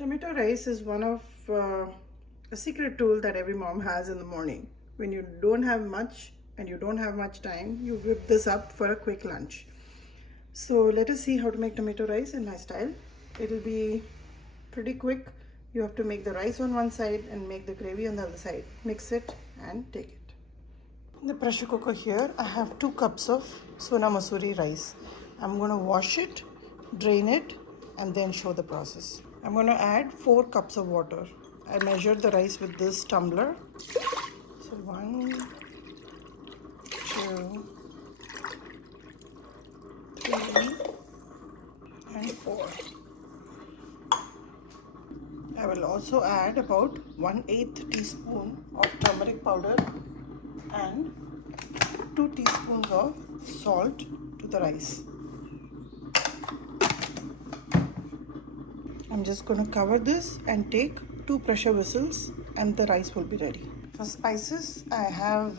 Tomato rice is one of a secret tool that every mom has in the morning. When you don't have much and you don't have much time, you whip this up for a quick lunch. So let us see how to make tomato rice in my style. It'll be pretty quick. You have to make the rice on one side and make the gravy on the other side. Mix it and take it. In the pressure cooker here, I have 2 cups of Sona Masuri rice. I'm going to wash it, drain it, and then show the process. I'm going to add 4 cups of water. I measured the rice with this tumbler. So 1, 2, 3, and 4. I will also add about 1/8 teaspoon of turmeric powder and 2 teaspoons of salt to the rice. I'm just going to cover this and take 2 pressure whistles and the rice will be ready. For spices, I have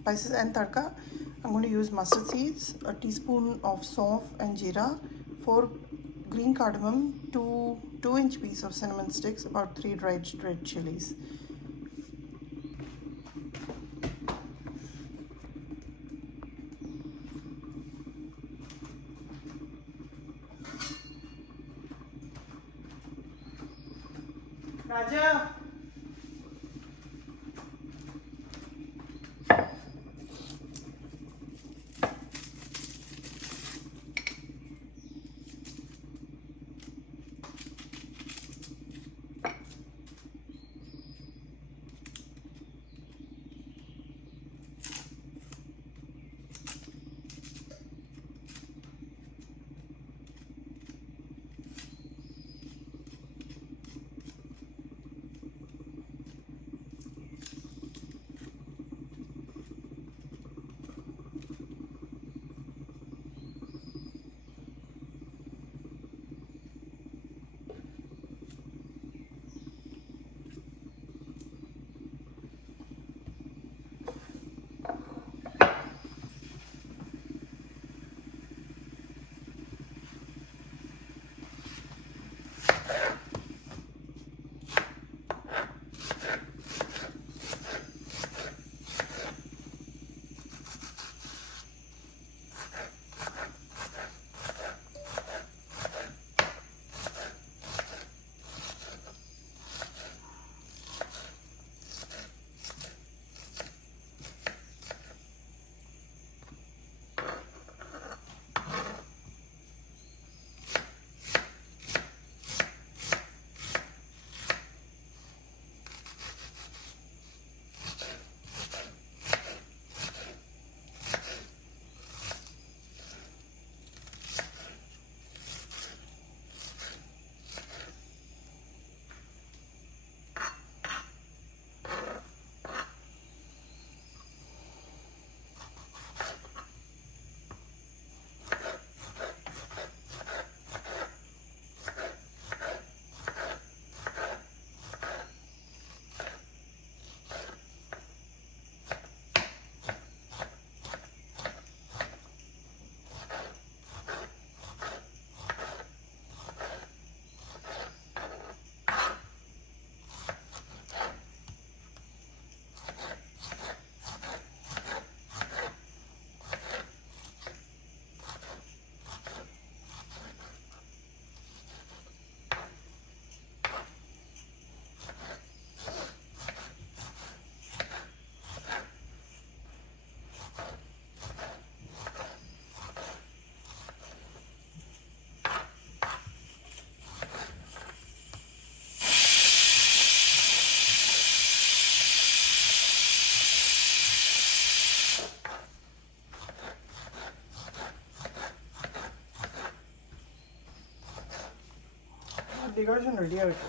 spices and tadka. I'm going to use mustard seeds, a teaspoon of saunf and jeera, 4 green cardamom, 2-inch piece of cinnamon sticks, about 3 dried red chillies. Raja! Decoration ready ಆಯಿತು.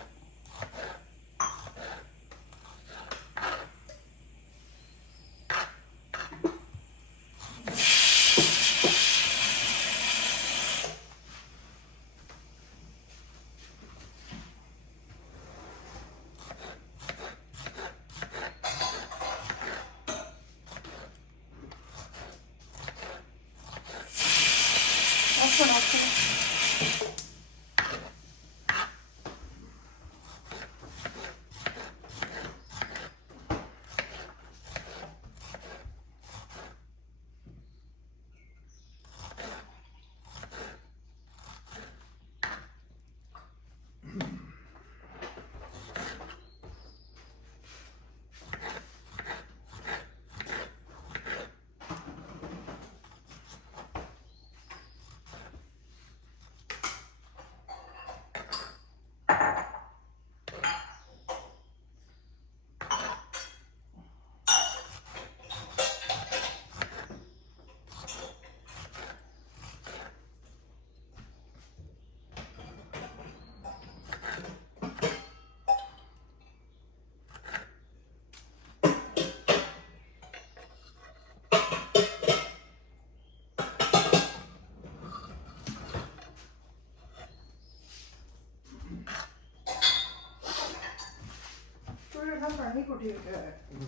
தான் தண்ணி கொட்டியிருக்கு.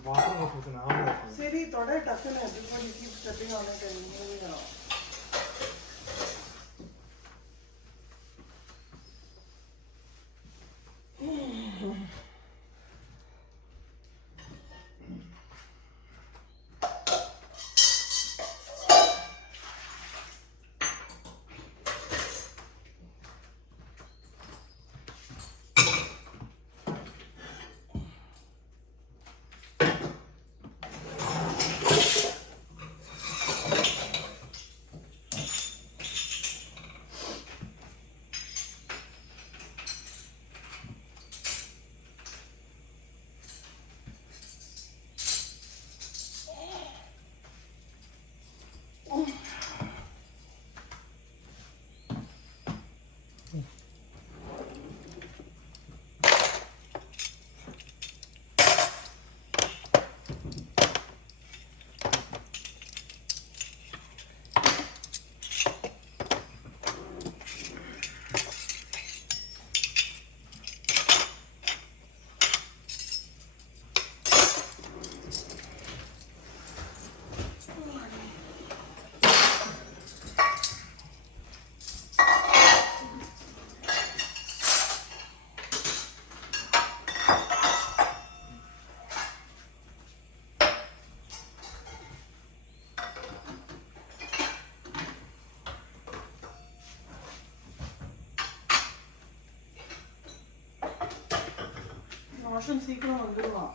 Water போட்டுருக்கு நான். சரி தொட டக்குன்னு before you keep stepping on it and moving around. Roshan சீக்கிரம் வந்துடுவான்.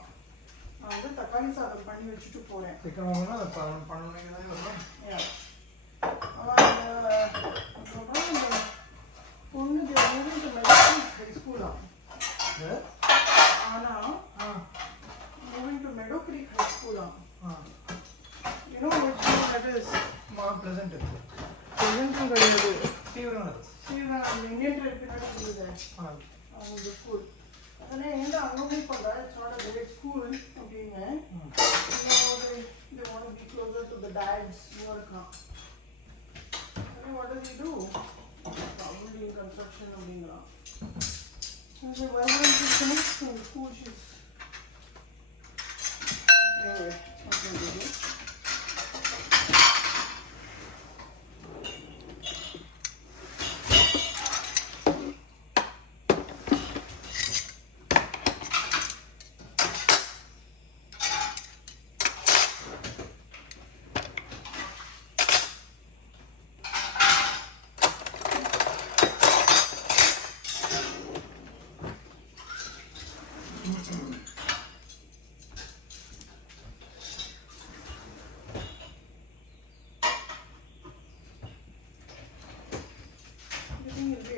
நான் வந்து தக்காளி சாதம் பண்ணி வச்சுட்டு போகிறேன். சீக்கிரம் வாங்கினா அதை பண்ணணுங்க தானே வரலாம். அதுக்கப்புறம் அந்த பொண்ணுக்கு மூவிங் மெடிக்கல் ஹை ஸ்கூலா. ஆனால் moving to Meadow Creek high ஸ்கூலா. You know which school that is? Pleasant. Pleasant கிடையாது. Srinagar. Indian trade period is there. The school. அதனால் என்ன அங்கே பண்ணுறா it's not a great school அப்படின்னு they want to be closer to the dads இருக்கான். அதனால் what does he do? Probably in construction அப்படிங்கிறான். So why won't you finish school? She's anyway, it's not going to do.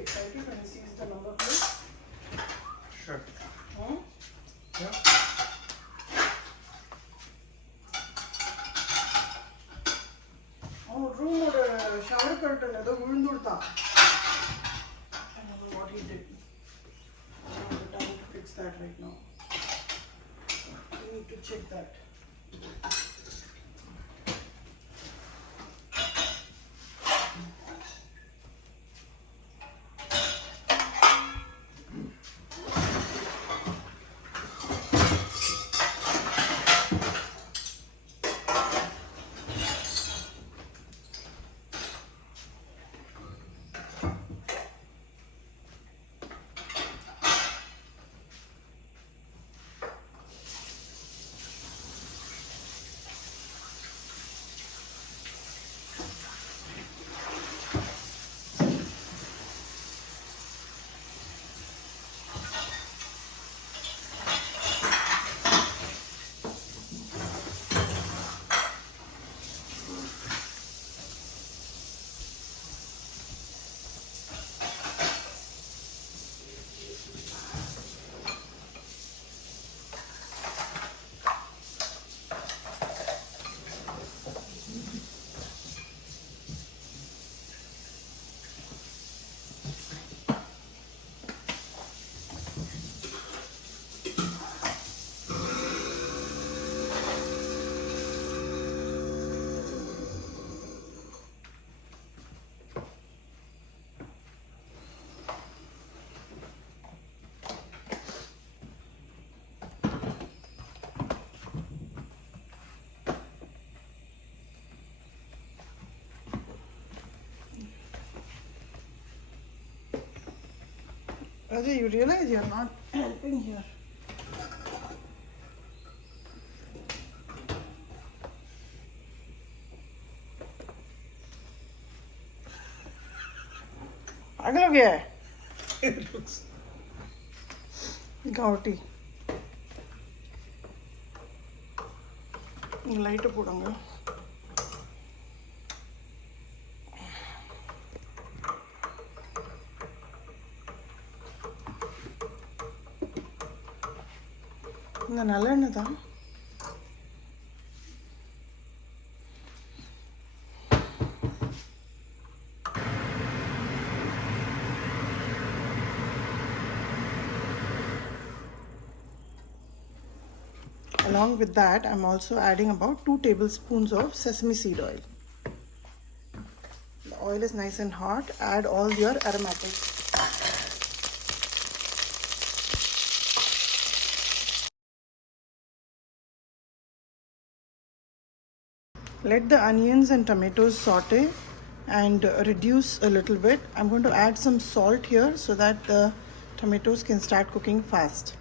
Excited when he sees the number plate? Sure. Yeah. அவன் ரூமோட shower curtain ஏதோ விழுந்துடுத்தான். I don't know what he did. I don't have the time to fix that right now. We need to check that. Ajay, you realize you're not helping here. पागल हो गया है गावटी light போடுங்க இந்த நல்லெண்ணெய் தான் Along with that, I'm also adding about 2 tablespoons of sesame seed oil. The oil is nice and hot. Add all your aromatics. Let the onions and tomatoes saute and reduce a little bit. I'm going to add some salt here so that the tomatoes can start cooking fast.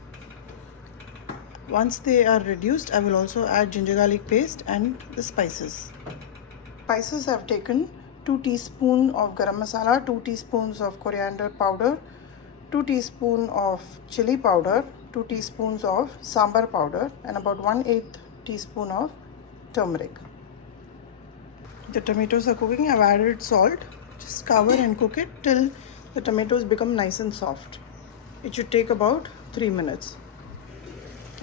Once they are reduced, I will also add ginger garlic paste and the spices. Spices I've taken 2 teaspoons of garam masala, 2 teaspoons of coriander powder, 2 teaspoons of chili powder, 2 teaspoons of sambar powder, and about 1/8 teaspoon of turmeric. The tomatoes are cooking. I've added salt. Just cover and cook it till the tomatoes become nice and soft. It should take about 3 minutes.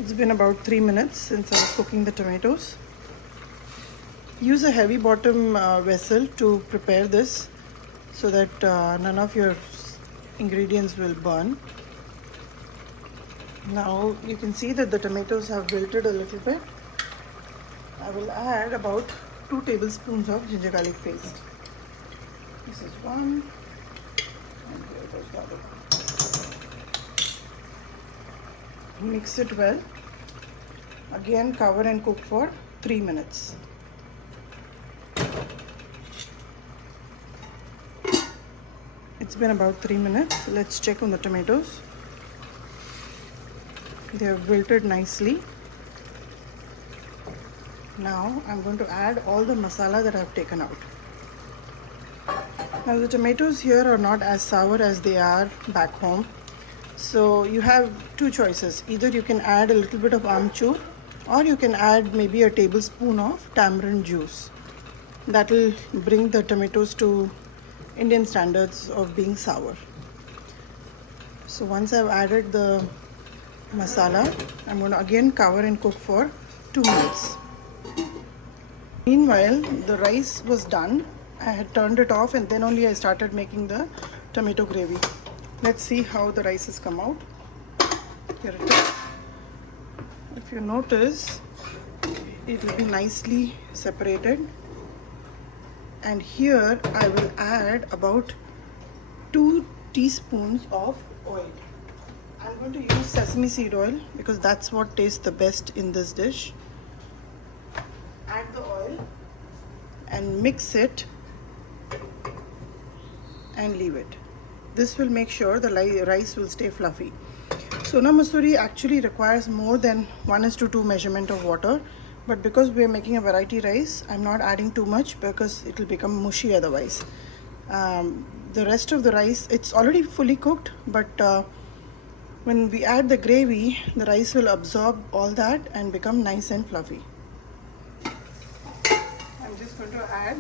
It's been about 3 minutes since I was cooking the tomatoes. Use a heavy bottom vessel to prepare this so that none of your ingredients will burn. Now you can see that the tomatoes have wilted a little bit. I will add about 2 tablespoons of ginger garlic paste. This is one, and here goes the other one. Mix it well. Again, cover and cook for 3 minutes. It's been about 3 minutes. Let's check on the tomatoes. They have wilted nicely. Now I'm going to add all the masala that I've taken out. Now the tomatoes here are not as sour as they are back home. So you have 2 choices. Either you can add a little bit of amchur or you can add maybe a tablespoon of tamarind juice. That will bring the tomatoes to Indian standards of being sour. So once I've added the masala, I'm going to again cover and cook for 2 minutes. Meanwhile, the rice was done. I had turned it off and then only I started making the tomato gravy. Let's see how the rice has come out. Here it is. If you notice, it will be nicely separated. And here I will add about 2 teaspoons of oil. I'm going to use sesame seed oil because that's what tastes the best in this dish. Add the oil and mix it and leave it. This will make sure the rice will stay fluffy. Sona Masuri actually requires more than 1:2 measurement of water, but because we are making a variety rice, I'm not adding too much because it will become mushy otherwise. The rest of the rice, it's already fully cooked, but when we add the gravy, the rice will absorb all that and become nice and fluffy. I'm just going to add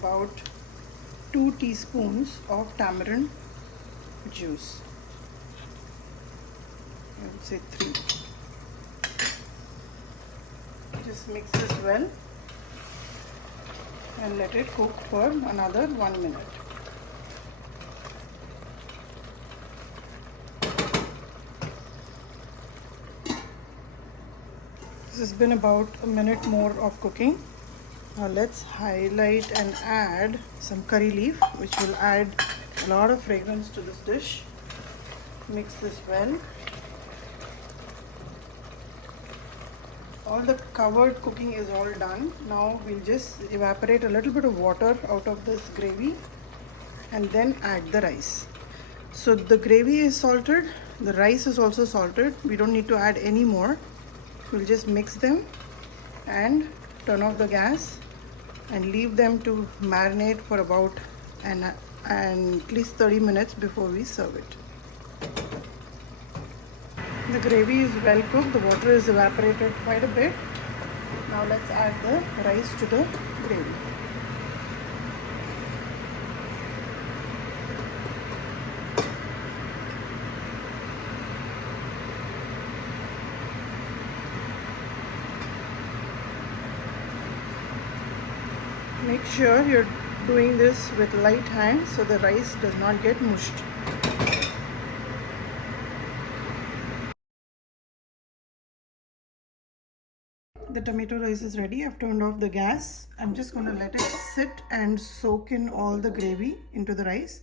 about 2 teaspoons of tamarind juice. I would say 3. Just mix this well and let it cook for another 1 minute. This has been about a minute more of cooking. Now let's highlight and add some curry leaf, which will add a lot of fragrance to this dish. Mix this well. All the covered cooking is all done. Now we'll just evaporate a little bit of water out of this gravy and then add the rice. So the gravy is salted, the rice is also salted. We don't need to add any more. We'll just mix them and turn off the gas and leave them to marinate for about at least 30 minutes before we serve it. The gravy is well cooked, the water is evaporated quite a bit. Now let's add the rice to the gravy. Make sure you're doing this with light hands so the rice does not get mushed. The tomato rice is ready. I've turned off the gas. I'm just going to let it sit and soak in all the gravy into the rice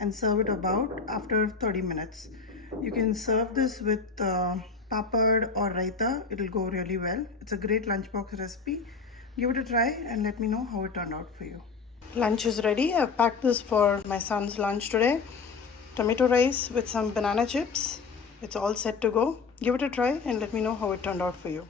and serve it about after 30 minutes. You can serve this with papad or raita. It'll go really well. It's a great lunchbox recipe. Give it a try and let me know how it turned out for you. Lunch is ready. I've packed this for my son's lunch today. Tomato rice with some banana chips. It's all set to go. Give it a try and let me know how it turned out for you.